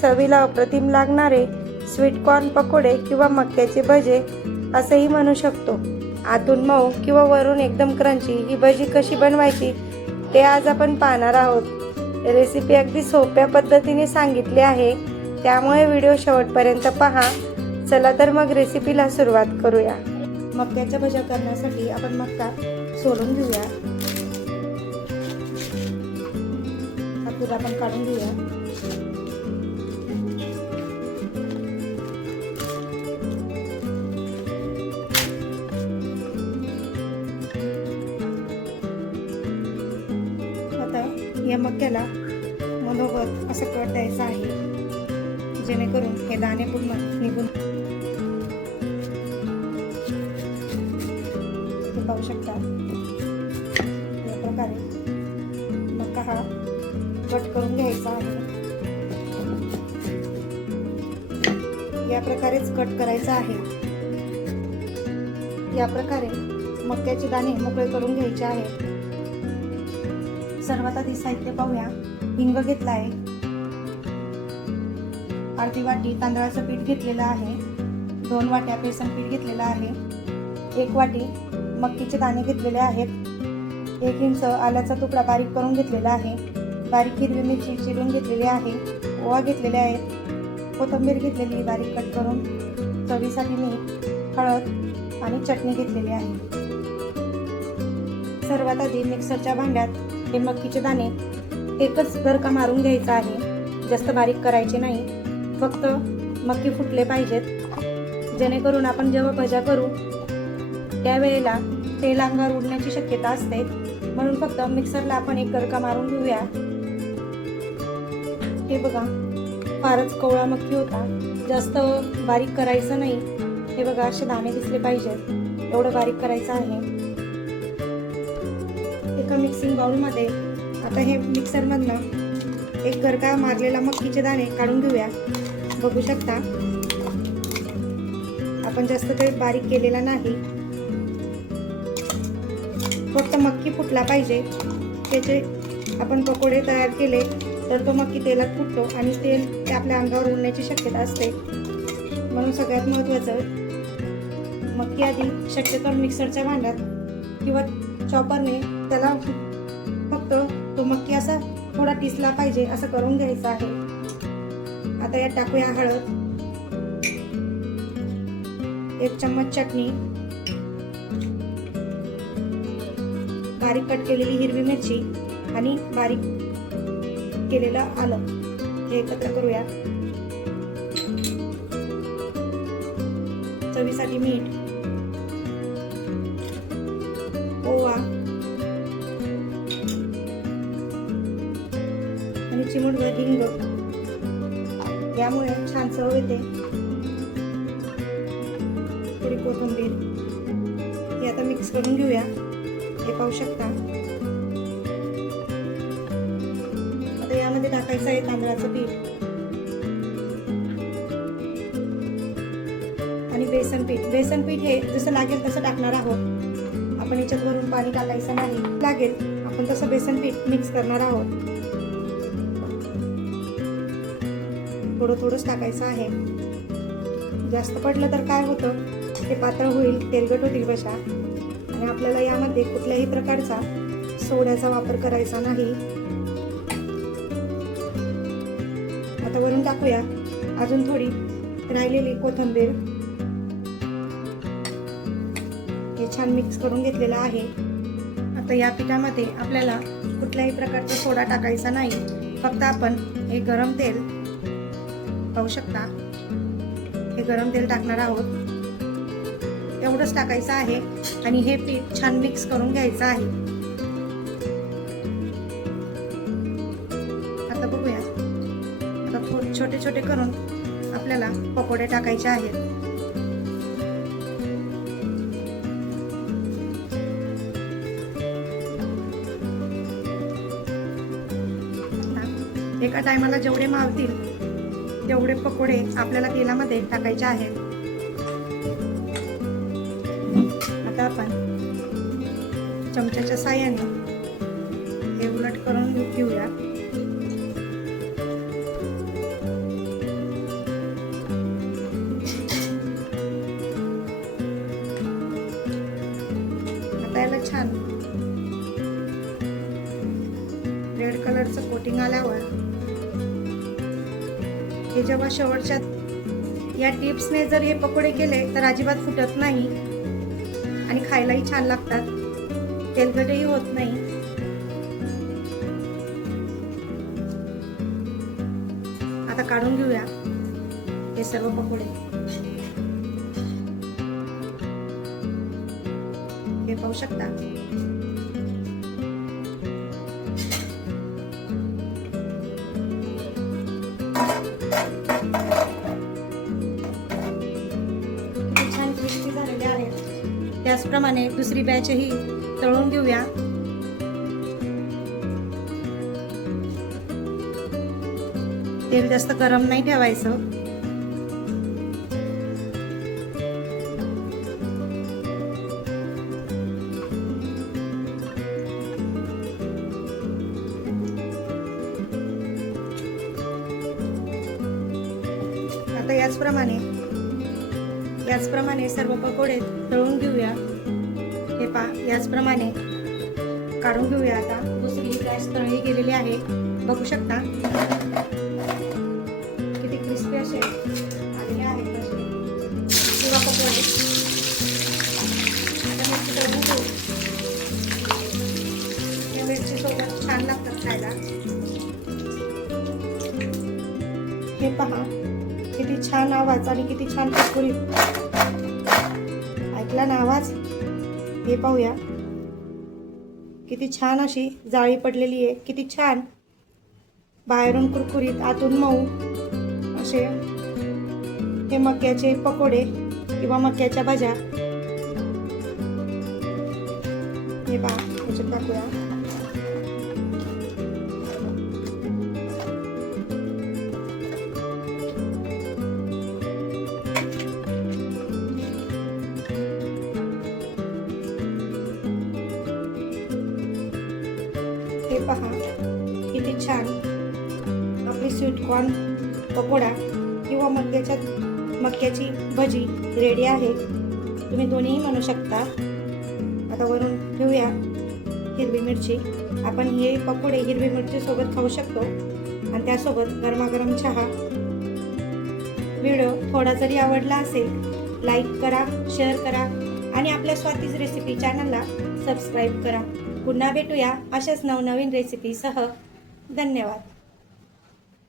चवीला अप्रतिम लागणारे स्वीट कॉर्न पकोडे किंवा मक्याचे भजे असेही म्हणू शकतो। आतून मऊ किंवा वरून एकदम क्रंची ही भजी कशी बनवायची ते आज आपण पाहणार आहोत। रेसिपी अगदी सोप्या पद्धतीने सांगितली आहे, त्यामुळे व्हिडिओ शेवटपर्यंत पहा। चला तर मग रेसिपीला सुरुवात करूया। मक्याच्या भज्या करण्यासाठी आपण मक्का सोलून घेऊया। आता आपण काढून घेऊया। आता या मक्याला मधोमध असं कट द्यायचं आहे, जेणेकरून हे दाणे पूर्ण निघून पाहू शकता। या प्रकारे मका हा कट करून घ्यायचा आहे। या प्रकारेच कट करायचा आहे। या प्रकारे मक्याचे दाणे मोकळे करून घ्यायचे आहे। सर्वात आधी साहित्य पाहूया। हिंग घेतला आहे, अर्धी वाटी तांदळाचं पीठ घेतलेलं आहे, 2 वाट्या बेसन पीठ घेतलेलं आहे, 1 वाटी मक्कीचे दाणे घेतलेले आहेत, 1 इंच आल्याचा तुकडा बारीक करून घेतलेला आहे, बारीक हिरवी मिरची चिरून घेतलेली आहे, ओवा घेतलेले आहेत, कोथिंबीर घेतलेली बारीक कट करून, चवीसाठी मीठ, हळद आणि चटणी घेतलेली आहे। सर्वात आधी मिक्सरच्या भांड्यात हे मक्कीचे दाणे एकच गरका मारून घ्यायचा आहे, जास्त बारीक करायचे नाही, फक्त मक्की फुटले पाहिजेत, जेणेकरून आपण जेव्हा भज्या करू त्यावेळेला तेल अंगावर उडण्याची शक्यता असते, म्हणून फक्त मिक्सरला आपण एक गरका मारून घेऊया। हे बघा, फारच कवळा मक्की होता, जास्त बारीक करायचं नाही। हे बघा, असे दाणे दिसले पाहिजेत, एवढं बारीक करायचं आहे। एका मिक्सिंग बाउलमध्ये आता हे मिक्सरमधनं एक गरका मारलेला मक्कीचे दाणे काढून घेऊया। बघू शकता, आपण जास्त काही बारीक केलेला नाही, फक्त मक्की फुटला पाहिजे। त्याचे आपण पकोडे तयार केले तर तो मक्की तेलात फुटतो आणि तेल ते आपल्या अंगावर उडण्याची शक्यता असते, म्हणून सगळ्यात महत्त्वाचं मक्की आधी शक्यतो मिक्सरच्या भांड्यात किंवा चॉपरने त्याला फक्त तो मक्की असा थोडा टिसला पाहिजे असं करून घ्यायचं आहे। आता यात टाकूया हळद, 1 चम्मच चटणी, बारीक कट केलेली हिरवी मिरची आणि बारीक केलेलं आलं, हे एकत्र करूया। चवीसाठी मीठ, ओवा आणि चिमूटभर हिंग, यामुळे छान चव येते। थोडी कोथिंबीर, हे आता मिक्स करून घेऊया। हे पाहू शकता। आता यामध्ये टाकायचं आहे तांदळाचं पीठ आणि बेसन पीठ। बेसन पीठ हे जसं लागेल तसं टाकणार आहोत, आपण याच्यात वरून पाणी टाकायचं नाही, लागेल आपण तसं बेसन पीठ मिक्स करणार आहोत। थोडं थोडंच टाकायचं आहे, जास्त पडलं तर काय होतं, ते पातळ होईल, तेलकट होतील भज्या, आणि आपल्याला यामध्ये कुठल्याही प्रकारचा सोड्याचा वापर करायचा नाही। आता वरून टाकूया अजून थोडी राहिलेली कोथिंबीर। हे छान मिक्स करून घेतलेलं आहे। आता या पिठामध्ये आपल्याला कुठल्याही प्रकारचा सोडा टाकायचा नाही, फक्त आपण हे गरम तेल पाहू शकता, हे गरम तेल टाकणार आहोत, एवढंच टाकायचं आहे आणि हे पीठ छान मिक्स करून घ्यायचं आहे। आता बघूया, आता छोटे छोटे करून आपल्याला पकोडे टाकायचे आहेत। एका टायमाला जेवढे मावतील तेवढे पकोडे आपल्याला तेलामध्ये टाकायचे आहेत। आता आपण चमच्याच्या साहाय्याने हे उलट करून घेऊया। हे जेव्हा शेवटच्या या टिप्सने जर हे पकोडे केले तर अजिबात फुटत नाही आणि खायलाही छान लागतात, तेलकटही होत नाही. आता काढून घेऊया हे सर्व पकोडे. हे पाहू शकता. छान क्रिस्पी झालेले आहेत. त्याचप्रमाणे दुसरी बॅचही तळून घेऊया. तेल जास्त गरम नाही ठेवायचं. आता याचप्रमाणे सर्व पकोडे तळून घेऊया. हे पहा, याचप्रमाणे काढून घेऊया. आता दुसरी बॅच तळली गेलेली आहे, बघू शकता किती क्रिस्पी असे आलेले आहेत किंवा पकोडे. आता मिरची तळून घेऊ. या मिरची सोबत छान लागतात खायला. हे पहा किती छान आवाज आणि किती छान कुरकुरीत. ऐकला ना आवाज? हे पाहूया किती छान अशी जाळी पडलेली आहे. किती छान, बाहेरून कुरकुरीत आतून मऊ असे हे मक्याचे पकोडे किंवा मक्याच्या भाज्या. हे पहा, याच्यात टाकूया. हे पहा किती छान आपली स्वीटकॉर्न पकोडा किंवा मक्याची भजी रेडी आहे. तुम्ही दोन्हीही म्हणू शकता. आता वरून ठेवूया हिरवी मिरची. आपण हे पकोडे हिरवी मिरची सोबत खाऊ शकतो आणि त्यासोबत गरमागरम चहा. व्हिडिओ थोडा जरी आवडला असेल लाईक करा, शेअर करा आणि आपल्या स्वातीज रेसिपी चॅनलला सबस्क्राईब करा. पुन्हा भेटूया अशाच नवनवीन रेसिपीसह. धन्यवाद.